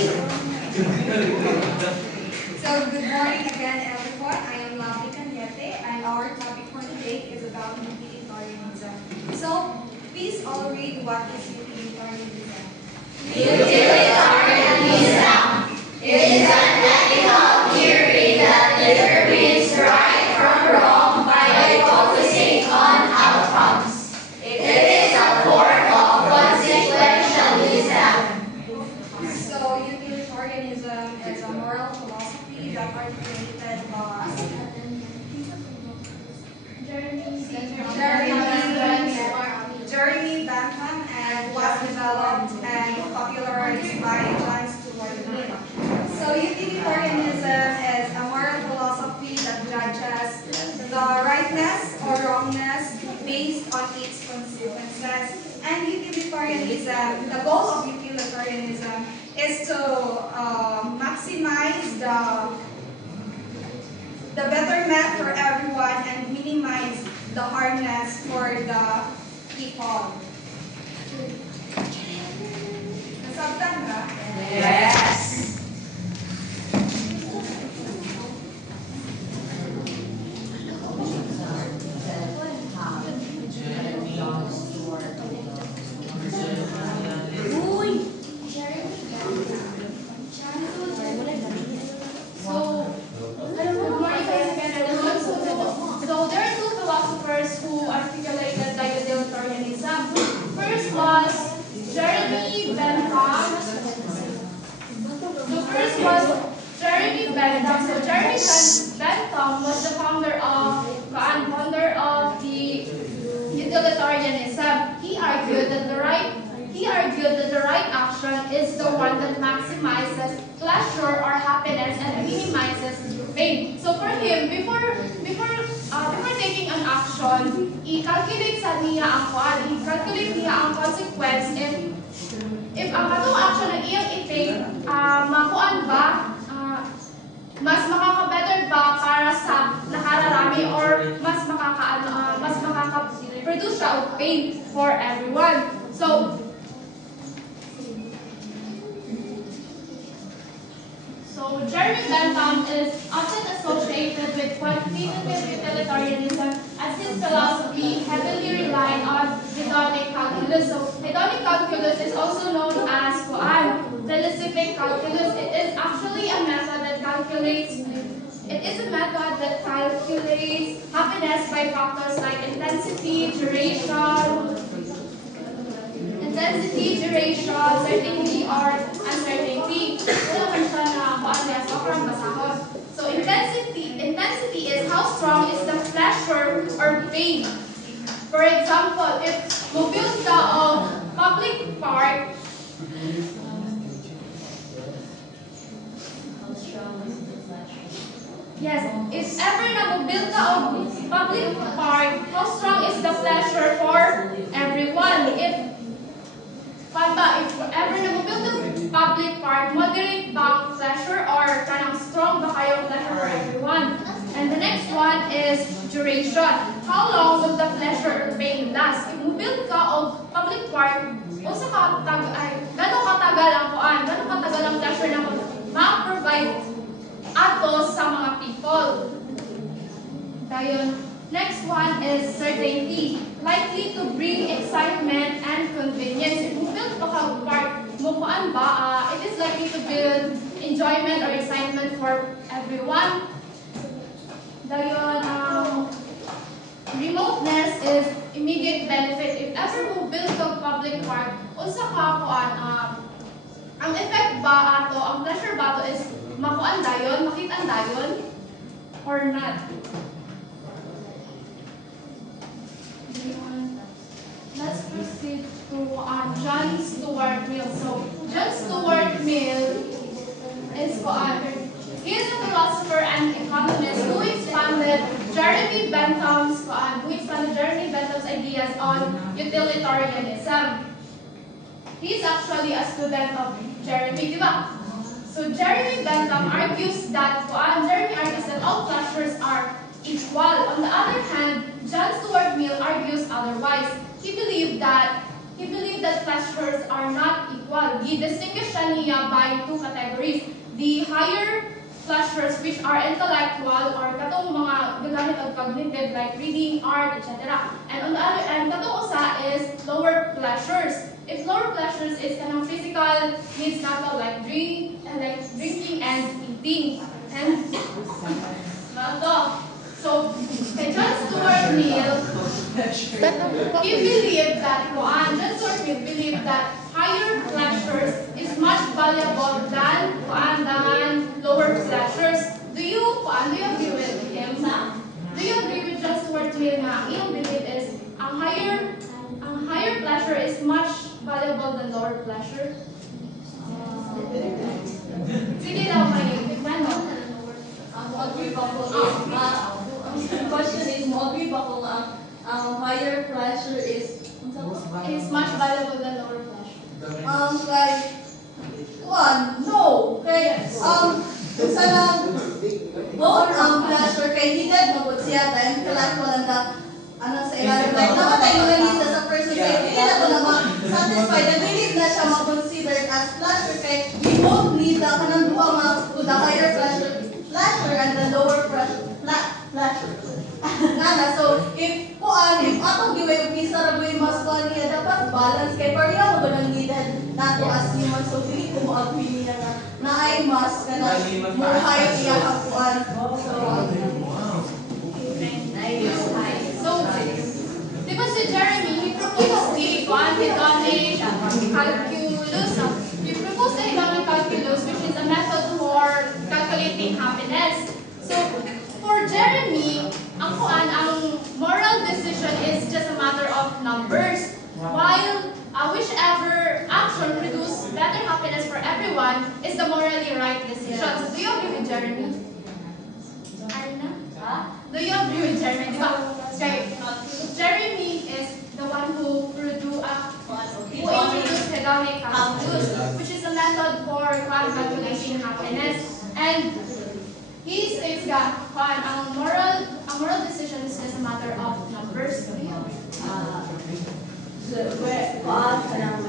So, good morning again, everyone. I am Lovely Cañete, and our topic for today is about utilitarianism. So, please all read what is utilitarianism. Utilitarianism is an ethical theory that determines right from wrong by focusing on outcomes. It is a form of consequentialism. So, utilitarianism is a moral philosophy that articulated by Jeremy Bentham and was developed and popularized by John Stuart Mill. So utilitarianism is a moral philosophy that judges the rightness or wrongness based on its consequences. And utilitarianism, the goal of utilitarianism is to maximize the betterment for everyone and minimize the harmness for the people. Nasabtan ba? Yes. Who articulated the utilitarianism. First was Jeremy Bentham. So Jeremy Bentham was the founder of the utilitarianism. He argued that the right action is the one that maximizes pleasure or happiness and minimizes pain. So for him, before taking an action, i-calculate niya ang consequence if ang katong action na iyang i-take, makuan ba, mas makaka-better ba para sa nakararami or mas makaka-produce siya of pain for everyone. So Jeremy Bentham is often associated with quantitative utilitarianism as his philosophy heavily relied on hedonic calculus. So hedonic calculus is also known as philosophic calculus. It is actually a method that calculates happiness by factors like intensity, duration, certainty, or uncertainty. So intensity is how strong is the pleasure or pain. For example, if mo-build ka of public park, yes, if ever na mo-build ka of public park, how strong is the pleasure for everyone? If ever na mo-build the public park, moderate ba ang pleasure or kanang strong ba kayong pleasure for everyone? And the next one is duration. How long will the pleasure or pain last? If mo-build ka of public park, gano'ng katagal ang pleasure na ma-provide ato sa mga people. Dayon. Next one is certainty, likely to bring excitement and convenience. If mo build pa kang park, it is likely to build enjoyment or excitement for everyone. Dayon, remoteness is immediate benefit. If ever mo build kang public park, ang effect ba ato, ang pleasure ba ato is makita dayon, or not? Let's proceed to John Stuart Mill. So John Stuart Mill is he is a philosopher and economist who expanded Jeremy Bentham's ideas on utilitarianism. He is actually a student of Jeremy, diba? So Jeremy Bentham argues that all pleasures are equal. On the other hand, John Stuart Mill argues otherwise. He believed believe that pleasures are not equal. Distinguish niya by two categories. The higher pleasures which are intellectual or katong mga gagamit og cognitive like reading, art, etc. And on the other end, katong usa is lower pleasures. If lower pleasures is kanang physical needs nato like drinking and eating. And so, kay John Stuart Mill, he believed that John Stuart Mill believed that higher pleasures is much valuable than lower pleasures. Do you agree with him? Do you agree with John Stuart Mill na iyong belief is ang higher pleasure is much valuable than lower pleasure? Sige daw, may ano? Agree ba ko the question is, agree ba ko higher pleasure is Much valuable than lower pleasure. Like, no. Okay, sa both pleasure kay higad mabot siya dahil intellectual and sa ilalim like namatay yung nalisa sa person kay hindi na ito na ma-satisfied and believe na siya ma-consider as pleasure kay we both need the kanang duha to the higher pleasure and the lower pleasure. So if atong giway og isa ra boy mas niya dapat balance kay pareha mo ba nang needed nato as human so dili ko mo agree niya na ay mas kana more high iya ang kuan So, di ba si Jeremy, he proposed the hedonic calculus. He proposed the hedonic calculus, which is a method for calculating happiness. So, for Jeremy, ang moral decision is just a matter of numbers. While whichever action produces better happiness for everyone is the morally right decision. So, do you agree with Jeremy? Arna? Do you agree with Jeremy? Okay. Jeremy is the one who introduced hedonic calculus, which is a method for calculating happiness. And he says that a moral decision is just a matter of numbers.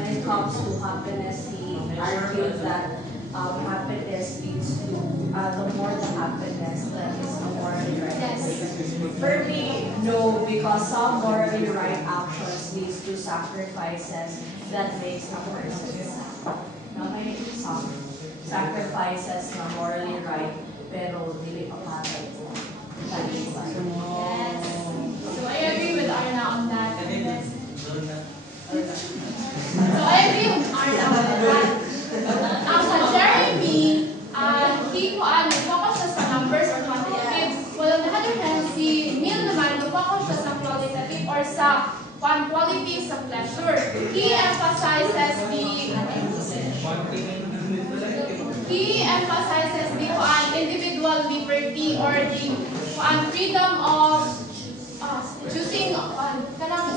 when it comes to happiness, he argues that happiness leads to the more the happiness that is a morally right. Yes. For me, no, because some morally right actions leads to sacrifices that makes a person sad. May some sacrifices na morally right pero dili pa patay ko. Yes. So I agree with Arna on that. So I agree with Arna on that. Sa Jeremy, nag-focus siya sa numbers or quantitative. While on the other hand, si Neil naman, nag-focus siya sa qualitative or sa qualities of pleasure. He emphasizes the individual liberty or the freedom of choosing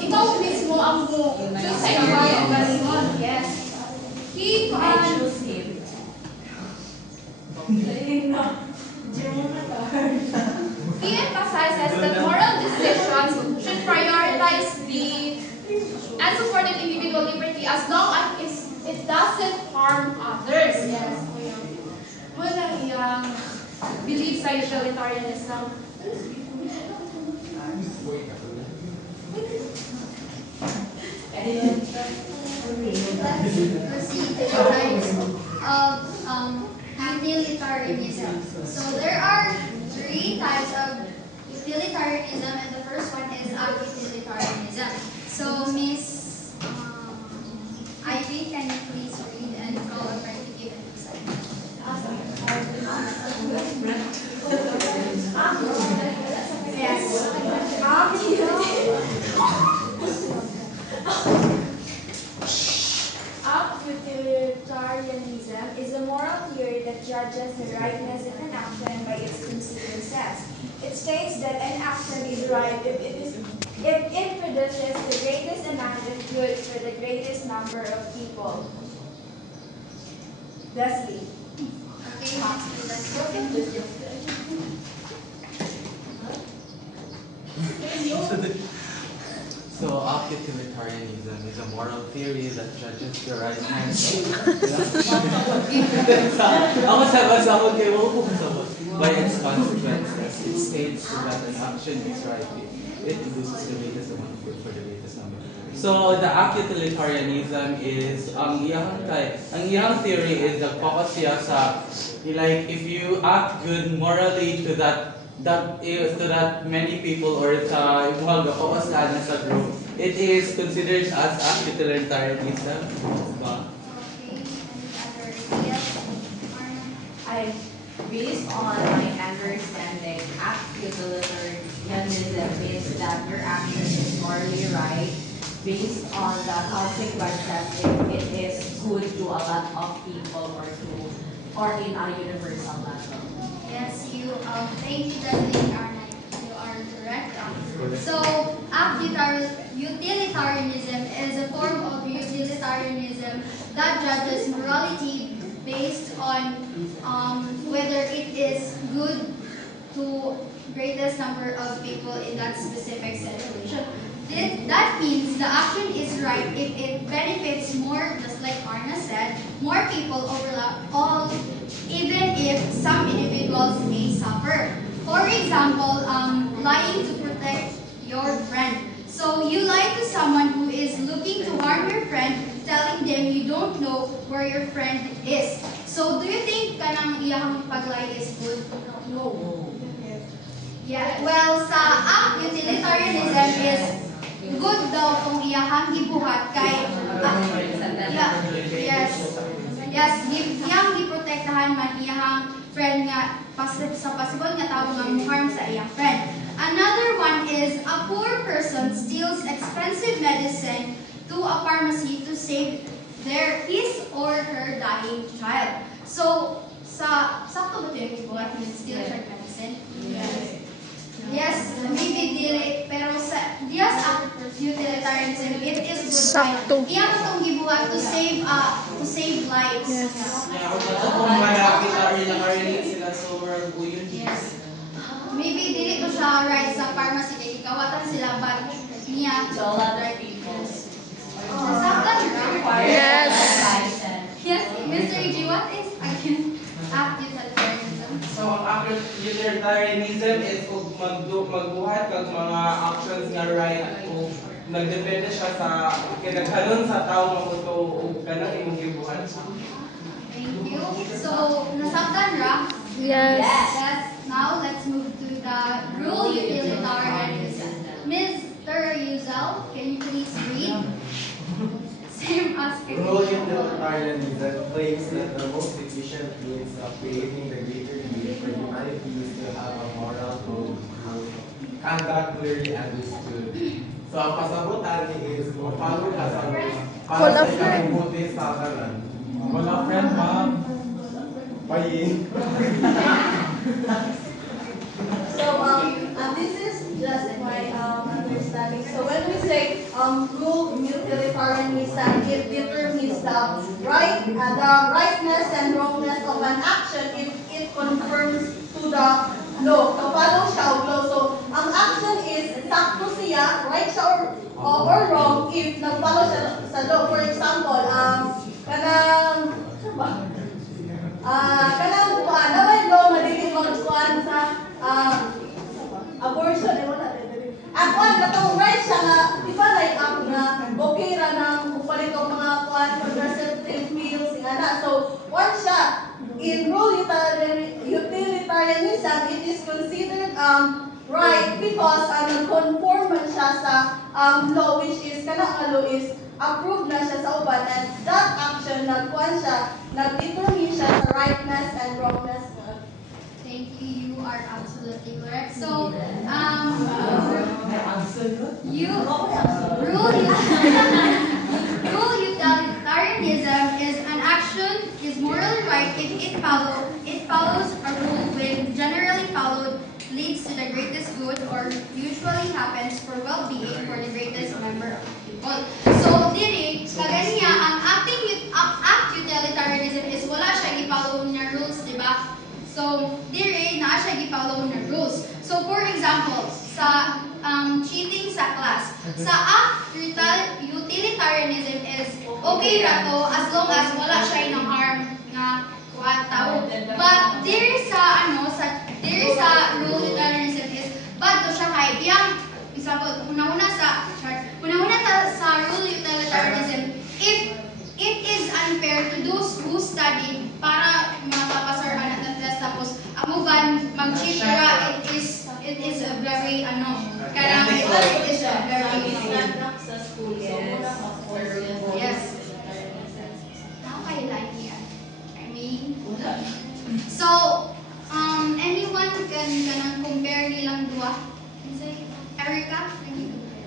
ikaw mismo ang mo choose sa iyong galingon. Yes. He emphasizes that moral decisions should prioritize and support the individual liberty as long as it doesn't harm others. Yes. Muna iyang belief sa utilitarianism. Proceed to the types of utilitarianism. So there are 3 types of utilitarianism, and the first one is utilitarianism. So Miss Ivy, can you please read and call a friend to give an insight? Yes. Utilitarianism is a moral theory that judges the rightness of an action by its consequences. It states that an action is right if it produces the greatest amount of good for the greatest number of people. Leslie. Okay, Mr. Leslie. So, utilitarianism is a moral theory that judges the rightness by its consequences. It states that an action is right if it induces the greatest amount of good for the greatest number. So the act utilitarianism is ang iyang theory is the focus siya sa like if you act good morally to that many people or sa imong focus ka na sa group, it is considered as act utilitarianism. Diba? Based on my understanding, act utilitarianism means that your action is morally right based on the consequences if it is good to a lot of people or in a universal level. Yes, thank you, Dudley Arnett. You are correct. So, utilitarianism is a form of utilitarianism that judges morality based on whether it is good to greatest number of people in that specific situation. That means the action is right if it benefits more, just like Arna said, more people overall, even if some individuals may suffer. For example, lying to protect your friend. So you lie to someone who is looking to harm your friend, telling them you don't know where your friend is. So do you think kanang iyang paglay is good? No. Yeah. Well, sa act utilitarianism is good daw kung iyahang gibuhat kay iyang giprotektahan man iyahang friend nga sa possible nga tao nga harm sa iyang friend. Another one is a poor person steals expensive medicine to a pharmacy to save his or her dying child. So sakto ba ito yung gibuhat ni steal your medicine? Yes, maybe dili, pero sa act utilitarianism, it is good. Sakto. Iya mo itong gibuhat to save lives. Yes. Yes. Maybe dili to siya right sa pharmacy kay ikawatan sila but niya To other people. Saktan ra? Yes. Yes, Mr. E.G., what is again act utilitarianism? So, ang utilitarianism is kung magbuhat kag mga actions nga right o nagdepende siya sa kinaghalon sa tao nga muto o kanang imong gibuhat. Thank you. So, nasabtan ra? Yes. Yes. Now, let's move to the rule utilitarianism. Mr. Yuzel, can you please read? Same as Rule utilitarianism claims that the most efficient means of creating the greater good for humanity is to have a moral code conduct clearly understood. So, ang pasabutan is kung follow ka sa rules para sa ikabubuti sa kanan. Wala friend, ma'am. Payin. So this is just my understanding. So when we say rule utilitarianism, it determines the rightness and wrongness of an action if it conforms to the law. So follow siya og law. So ang action is sakto siya, right siya or wrong if nag-follow siya sa law. For example, kanang kuan naway law madili magkuan sa abortion wala dili. Kuan katong right siya nga di ba like nga okay ra nang upalit og mga kuan contraceptive pills nga. So once siya in rule utilitarianism, it is considered right because nag-conform man siya sa law, which is kanang law is approved na siya sa uban, and that action nagkuan siya, nag-determine siya sa rightness and wrongness. Thank you. You are absolutely correct. So, rule utilitarianism is an action is morally right if it follows a rule when generally followed leads to the greatest good or usually happens for well-being for the greatest number of people. So, diri, kaganiya, ang act utilitarianism is wala siya i-follow na rules, di ba? So, diri, naa siya i-follow na rules. So, for example, sa cheating sa class, sa utilitarianism is okay ra to as long as wala siya ng harm nga kuan tao. But there sa rule utilitarianism is bad to siya kay iyang example una-una sa rule utilitarianism, if it is unfair to those who study para makapasar anak ng test tapos amuban mag-cheat para it is a very karang it is a very sa school, so muna ma-for yes. How I like it. I mean, so anyone can compare nilang dua? Say, Erica, can you compare?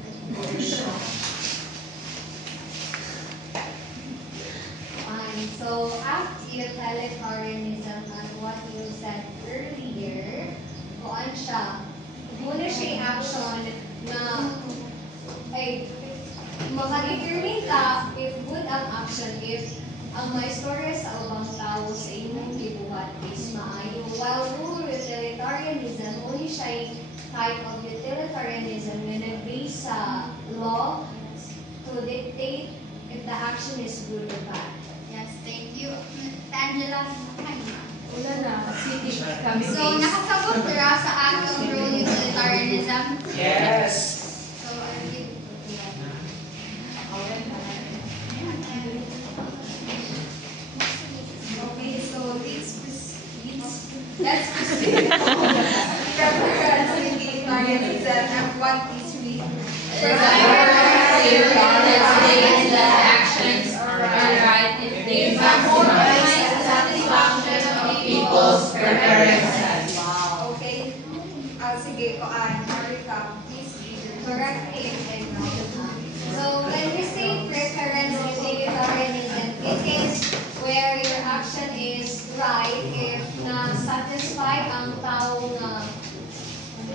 So after utilitarianism and what you said earlier, kuan siya, muna siya action na ay maka-determine ka if good ang action if ang may istorya sa ubang tao sa imong gibuhat is maayo. While rule utilitarianism, muna siya type of utilitarianism na nag-base sa law to dictate if the action is good or bad. Yes, thank you. Angela, Una na, city kami so nakasabot dira sa atong rule utilitarianism. Yes. So I'll give Okay, so let's proceed. Preference utilitarianism and what is we. actions are right if they maximize the satisfaction of people's preferences. Wow. Okay. Sige, Marika, please read your Correct and so when we say preference utilitarianism, it is where your action is right if na-satisfy ang tao nga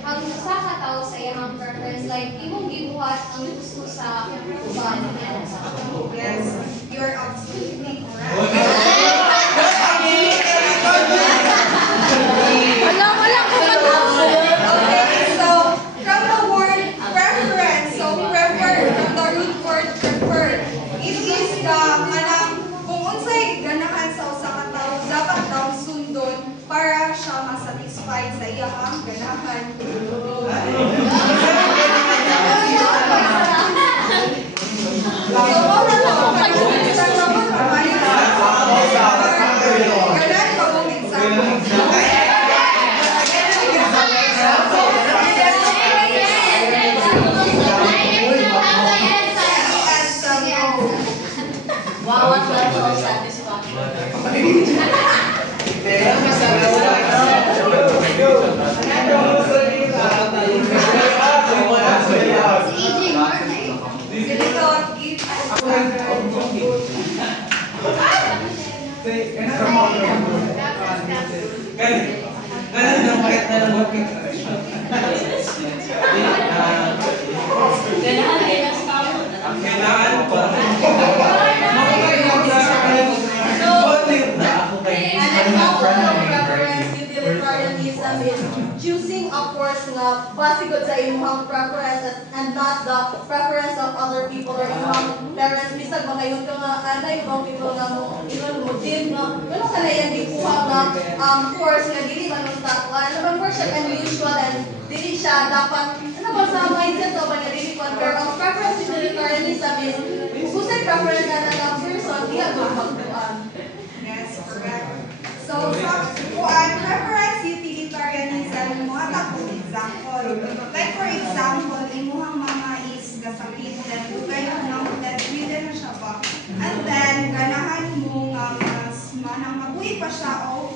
ang usa ka tao sa iyang preference, like imong gibuhat ang gusto sa uban. Yes, you're absolutely correct. Okay, so from the word preference, so prefer, from the root word prefer, it is the kung unsay ganahan sa usa ka tawo dapat daw sundon para siya ma-satisfy sa iyang ganahan. Wow, what level of satisfaction? Kailangan pa. Utilitarianism is choosing a course nga basigod sa imong preferences and not the preference of other people or imong parents. Bisag magayon ka nga anay ibang people nga mo ilang motive nga ano ka na yan gikuha nga course nga dili man sa ano ba course siya unusual and dili siya dapat ano ba sa mindset o ba na dili compare ang preference utilitarianism is kung sa preference na ng person diya go magtuan. Yes, correct. So, preference utilitarianism, mo akong example. Like for example, imuhang mama is gasakit, then dugay na bedridden na siya ba? And then, ganahan mo nga mas manang mabuhi pa siya o